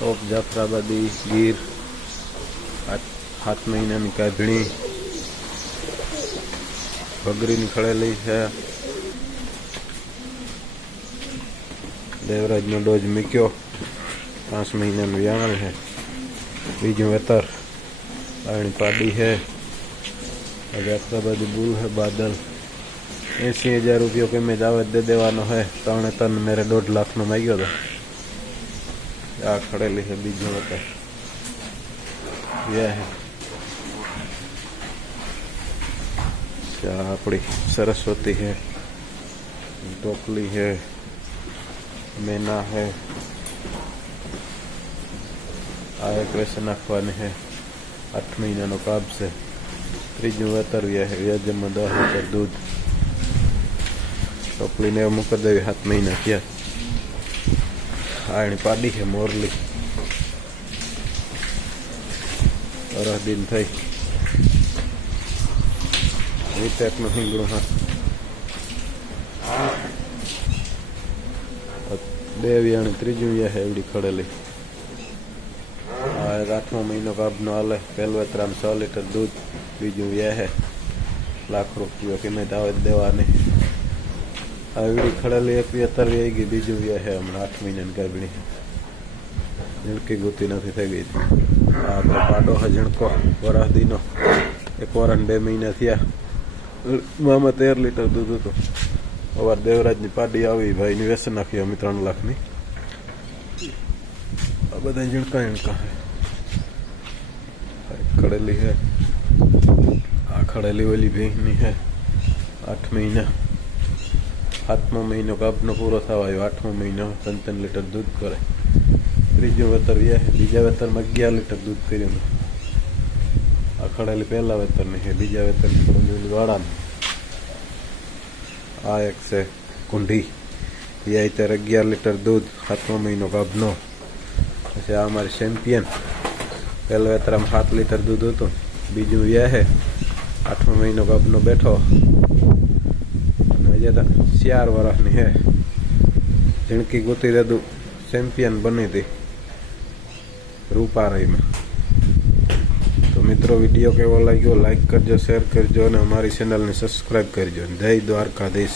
Top Jafarabadi Gir 7 महीनानी काढणी बगरीनी खड़ेली है। Devraj no dose मूक्यो 5 महीना व्याण है। बीजू वेतर पानी पाडी है। जाफराबादी बुल है। बादल 80,000 रुपये के मैं दावत दे देवानो है। 3 टन मेरे 1.5 लाख नो मांग्यो तो आ खड़ेली है। बीजू वेतर यह है अपनी सरस्वती है। टोकली है। मैना है। आ एक वैसे नाखवाने है। 8 महीना नो काब से। त्रीजू वेतर है। व्याजम 10 लीटर दूध। टोकली ने मुक देवी 7 महीना किया। आनी पाडी है। मोरली 12 दिन थई। वीटेक नो हिंगड़ो हाँ 2 व्याणी। त्रीजू है एवडी खड़ेली। 8वां महीनो गाबनो हाले। पहलो वेतर 100 लीटर दूध। बीजू यह है 1 लाख रुपये की मैं दावत देवानी। एवडी खड़ेली 71 वेगी। बीजू यह है हमने 8 महीना गर्भिणी है। झिणकी गुती नहीं थी गई थी। आप पाडो है झिणको 12 दिनों। 1 वर 2 महीना थिया। मामा 13 लीटर दूध तो अवार देवराज की पाडी आई भाई ने वेस नाखी अमी 3 लाख नी। आ बधा झिणका झिणका है। खड़ेली है। आ खड़ेली वाली भीनी है। 8 महीना 7मो महीनो गाबनो पूरो थवायो। 8मो महीनो 3 लीटर दूध करे। त्रीजो वेतर यह है। बीजा वेतर में 11 लीटर दूध कर्यु। आ खड़ेली पहला वेतर नहीं है। बीजा वेतर खड़ेली वाड़ा। आ एक से कुंडी यह इतर 11 लीटर दूध। 7मो महीनो गाबनो। ऐसे आ हमारी चैंपियन। पहले वेतर 7 लीटर दूध हो। बीजू यह है 8मो महीनो गाबनो बैठो। 4 वर्षनी है। झिणकी गुती दे चैंपियन बनी थी रूपाराई में। तो मित्रों वीडियो केवो लाग्यो लाइक करजो, शेर करजो और हमारी चैनल ने सब्सक्राइब करजो। जय द्वारकाधीश।